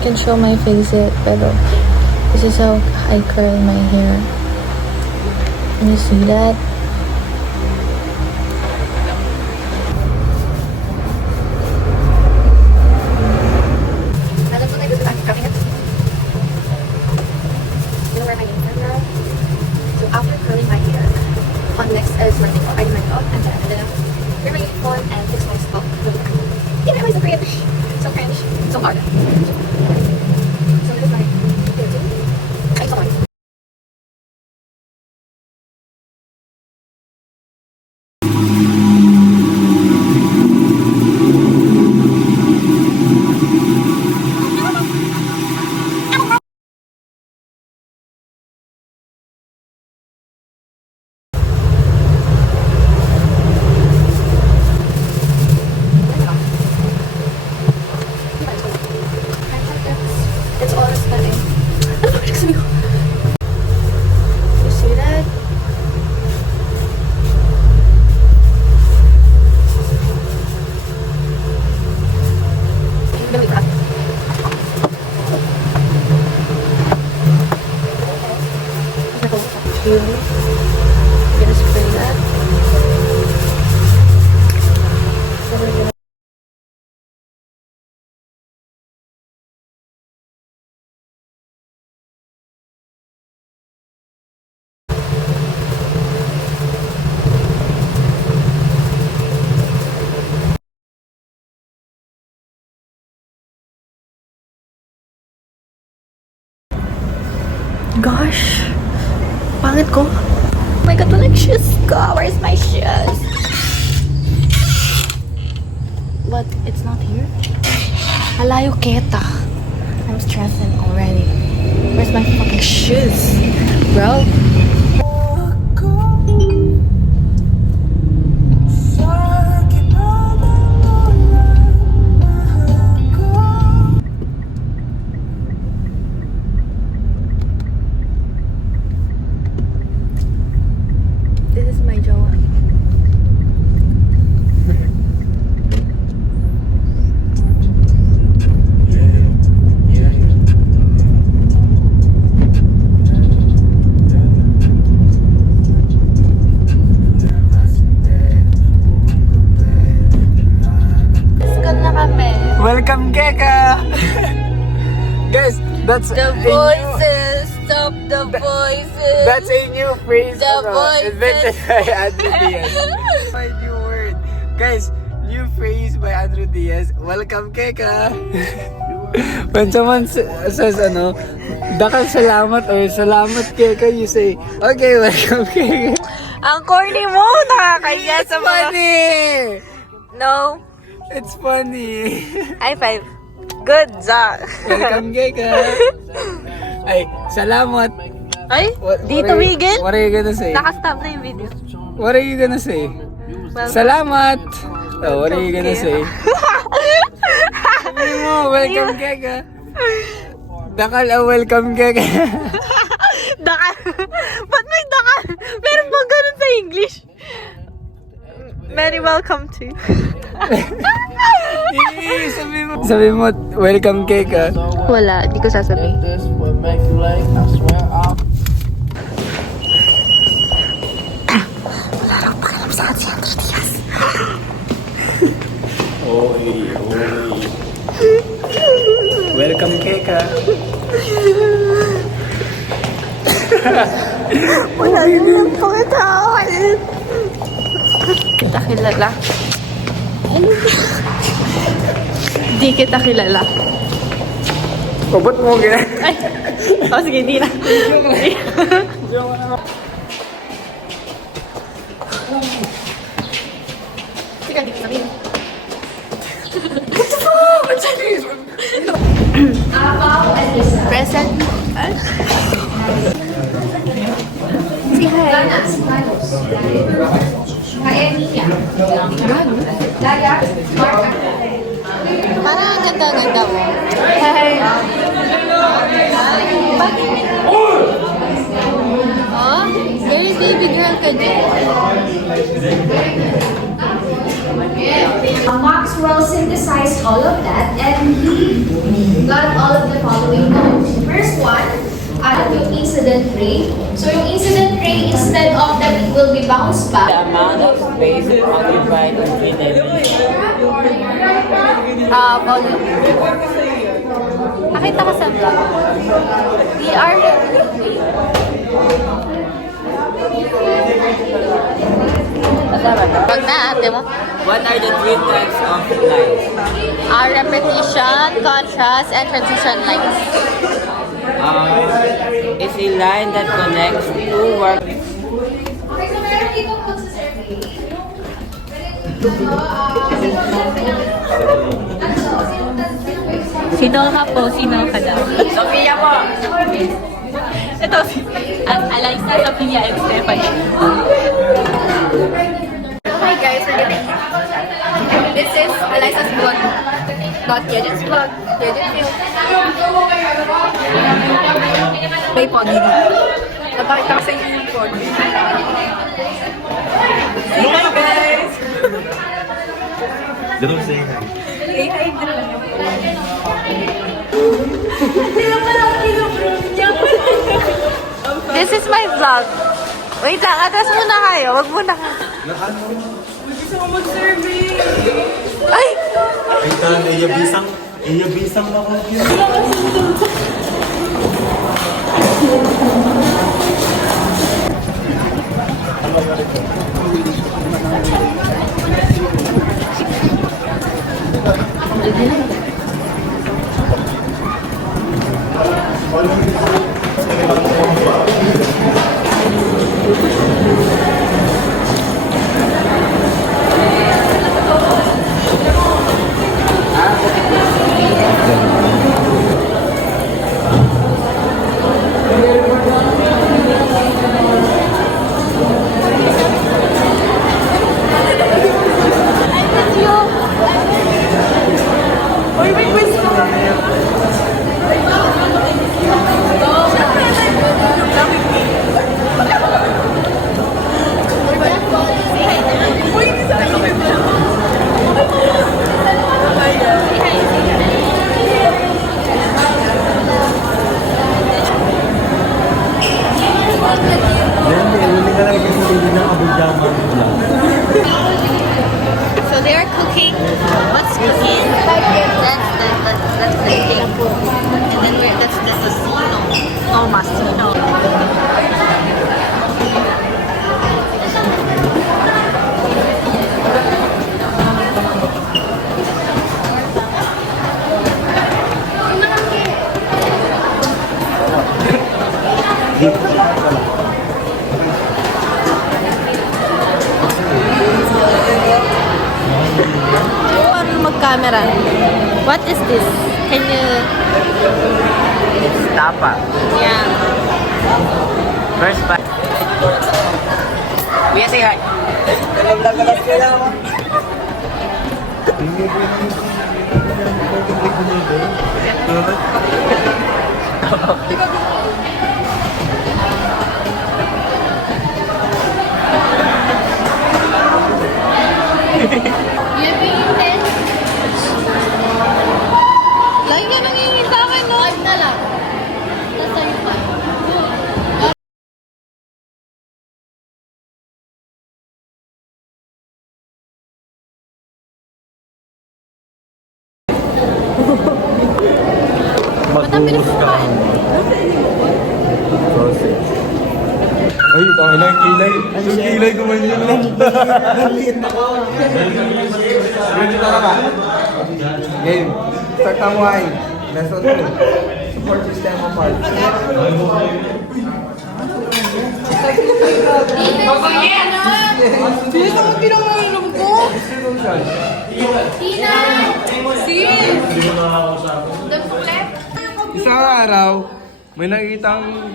can show my face it, pero this is how I curl my hair. Can you see that? After curling my hair, on next is my makeup. I do makeup and then wear my uniform and fix my stuff. Yeah, that was so cringe. So cringe. So hard. So this is my hair. I'm so hard. It's all stunning. You see that? Really proud. You gonna spray that? Then we're gonna gosh, pangit ko. Oh my god, walang shoes ko. Where's my shoes? But it's not here. Halayo keta. I'm stressing already. Where's my fucking shoes, bro? This is my jowa. Let's na kami. Welcome, Keka! Guys, that's The voices, stop the voices. That's a new phrase. The voices. Invented by Andrew Diaz. My new word. Guys, new phrase by Andrew Diaz. Welcome, Keka! When someone says, dakal salamat or salamat, Keka, you say, okay, welcome, Keka. Ang corny mo, nakakaya sa mga... Funny! No. It's funny. High five. Good job. Welcome, Keka. Ay, salamat. Ay, What di are you- tumigil? What are you gonna say? Naka-stop na yung video. What are you gonna say? Welcome. Salamat! Oh, what are you gonna say? Sabi mo, welcome, Keka. Dakal, welcome, Keka. Dakal. Ba't may dakal? Meron bang ganun sa English? Very welcome to. Sabi mo, welcome, Keka. Wala, di ko sasabihin. This will make you late. I swear I'll. Welcome, Keka. Wala nang pakitawa. Kita kilala. Di kita kilala. Ba't mo gina? Ay! Oh, sige, di na. Sige, di ko sabihin. Present. Say hi. Parang ang ganda-ganda mo. Hi. Oh, very baby girl ka din. Maxwell synthesized all of that and he got all of the following notes. First one, yung incident ray. So yung incident ray, instead of that it will be bounced back. The amount of space occupied between every Volume. Nakita ko sa vlog. We are... Pag na, ate mo? What are the three types of lights? Repetition, contrast, and transition lines. It's a line that connects two work. Okay, so meron dito po sa survey. Sino ka po? Sino ka daw? Sophia po! Ito, ang Eliza, Sophia, and Stephanie. Hi guys, we're getting this is Eliza's vlog, not Yejit's vlog. Yejit film. May pogi. Napakita ko sa inyo yung pogi. Say hi guys! Say hi girl. This is my vlog. Wait lang, atras muna kayo. Wag muna ka. Gusto mo mag-survey. Ay! Ay, iyabisang ako yun. So they are cooking. What's cooking? That's the cake. And then that's the sino. Oh, masino. Paano mag-camera? What is this? Can you... It's tapa. Yeah. First bite. Kuya, say hi. Lagi ka nangingin sa akin, no? Live na lang. Nasa iyo pa. Mag-uus ka. Sausage. Ay, tayo na yung kilay. Yung kilay ko man yun lang. Naliit ako. Ready na ba? Game. Start ang wine. Lesson 2. Support system of parts. Dito mo pinamainom ko? Tina! Sis! Isang araw, may nakitang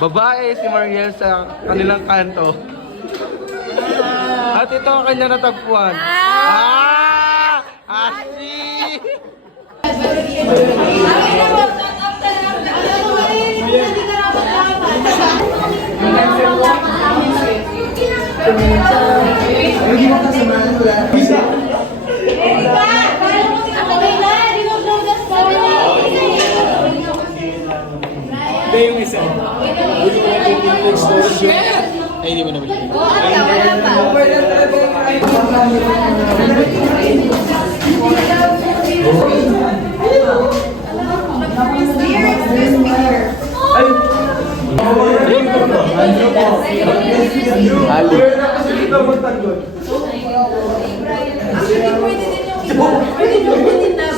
babae si Mariel sa kanilang kanto. At ito ang kanya natagpuan. Asi! Hindi mo kasama. Ay, hindi mo na bili. Wala pa.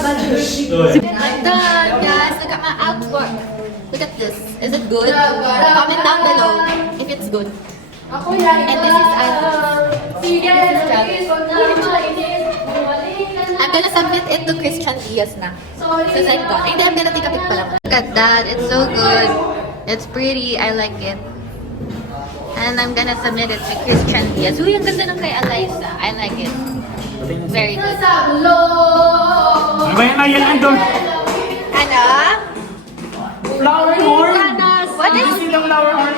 I'm done, guys. I got my artwork. Look at this. Is it good? Comment down below if it's good. And this is I'm gonna submit it to Christian Diaz na. Since I'm done. And then I'm gonna take a pic pala. Look at that. It's so good. It's pretty. I like it. And I'm gonna submit it to Christian Diaz. Uy, ang ganda ng kay Eliza. I like it. Very good. Ano ba yan? Ayan, doon. Ano? Flower horn. What is Sino ang flower horn?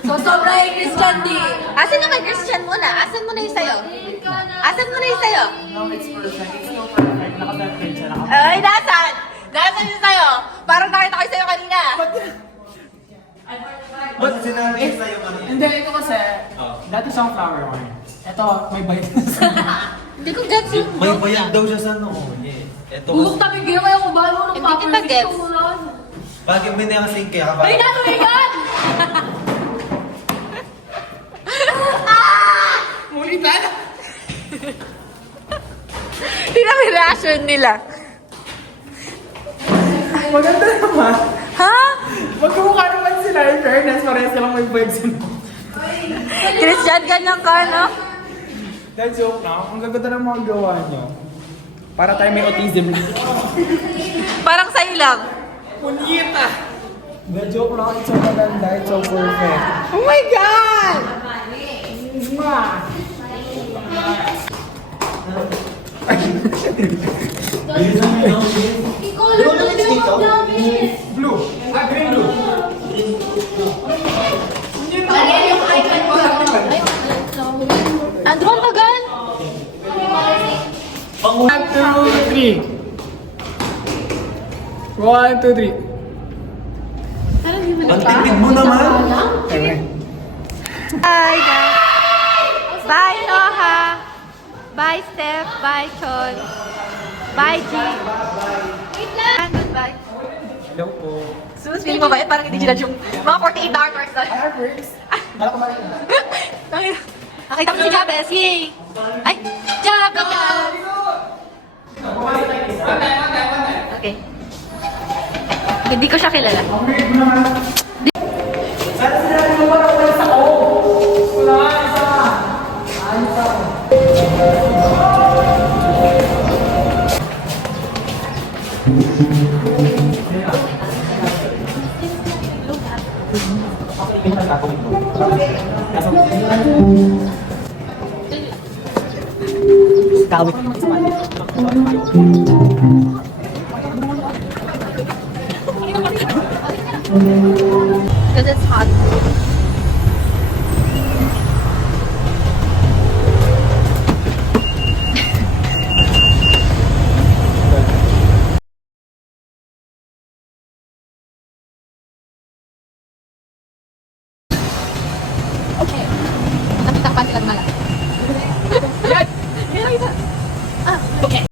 So, sobra yung Christian D. Asan na kay Christian muna? Asan mo na yung sayo? Asan mo na yung sayo? No, it's perfect. It's so perfect. Naka-perfect siya. Ay, nasan? Nasan yung sayo? Parang nakita ko yung sayo kanina. Ba't sinabi sa'yo kanina? Hindi, ito kasi, dati siyang flower horn. Ito, may bite na sa... Hindi ko gets yung May joke bayag niya. daw siya sa noo. Ito Bubuk kasi. tapi gila kayo kung bago ng Hindi kita gets. Bakit may nakasing kaya ka ba? Ay, natumigan! Mulitan! Tingnan mo yung reaction nila. Maganda naman. Ha? Magkamukha naman sila. In fairness, parehas silang may bayag sa noo. Christian, ganyan ka, no? That joke na. Ang gaganda ng mga gawa niyo. Para tayo may autism. Parang sa'yo lang. Punita! That joke lang. It's so maganda. It's so perfect. Oh my God! Blue. Ah, green blue. Andrew, ang tagal! 1, 2, 3. 1, 2, 3. Ang tipid mo naman! Bye, guys. Bye, Noha. Bye, Steph. Bye, Chol. Bye, G. Goodbye. Hello po. Sus, feeling mo ba? Parang hindi sila yung mga 48 hour person. Hi, Bricks. Wala ko makikita. Nakita mo si Jabez. Yay! Ay! Jabez! Okay. Hindi ko siya kilala. Because it's hot. Okay. Napitakpan silang mala. Yan! Yan! Ah, okay.